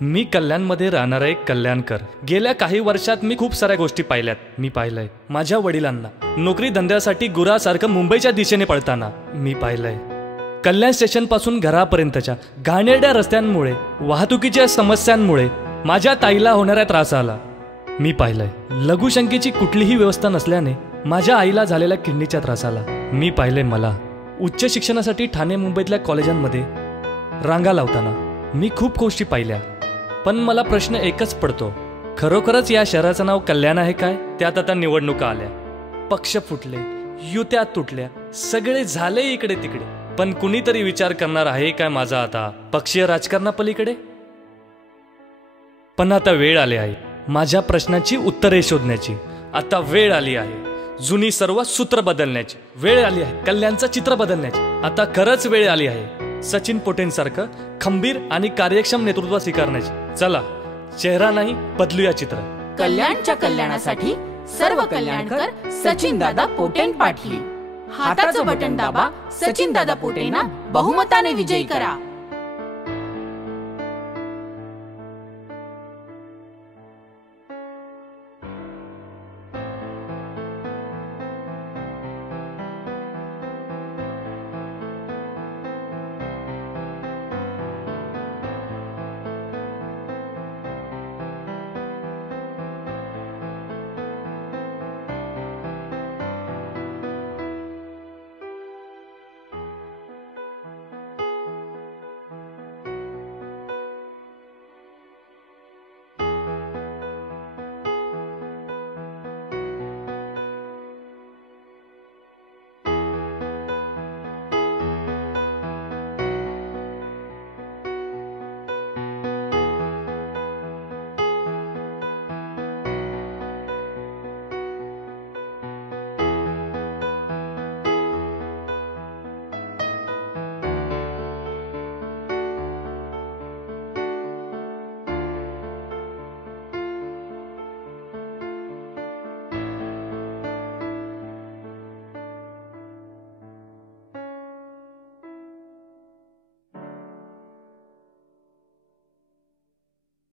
मी कल्याणमध्ये राहणारा एक कल्याणकर. गेल्या काही वर्षात मी खूप साऱ्या गोष्टी पाहिल्यात. मी पाहिलंय माझ्या वडिलांना नोकरी धंद्यासाठी गुरासारखं मुंबईच्या दिशेने पळताना. मी पाहिलंय कल्याण स्टेशन पासून घरापर्यंतच्या घाणेरड्या रस्त्यांमुळे, वाहतुकीच्या समस्यांमुळे माझ्या ताईला होणाऱ्या त्रासाला. मी पाहिलंय लघुशंकेची कुठलीही व्यवस्था नसल्याने माझ्या आईला झालेल्या किडनीच्या त्रासाला. मी पाहिलंय मला उच्च शिक्षणासाठी ठाणे मुंबईतल्या कॉलेजांमध्ये रांगा लावताना. मी खूप गोष्टी पाहिल्या, पण मला प्रश्न एकच पडतो, खरोखरच या शहराचं नाव कल्याण आहे काय? त्यात आता निवडणुका आल्या, पक्ष फुटले, युत्या तुटल्या, सगळे झाले इकडे तिकडे, पण कुणीतरी विचार करणार आहे काय माझा आता पक्षीय राजकारणापलीकडे? पण आता वेळ आली आहे माझ्या प्रश्नाची उत्तरे शोधण्याची. आता वेळ आली आहे जुनी सर्व सूत्र बदलण्याची. वेळ आली आहे कल्याणचं चित्र बदलण्याची. आता खरंच वेळ आली आहे सचिन पोटेंसारखं खंबीर आणि कार्यक्षम नेतृत्व स्वीकारण्याची. चला, चेहरा नाही बदलूया चित्र. कल्याणच्या कल्याणासाठी सर्व कल्याणकर सचिन दादा पोटेन पाठली. हाताचं बटन दाबा, सचिन दादा पोटेंना बहुमताने विजयी करा.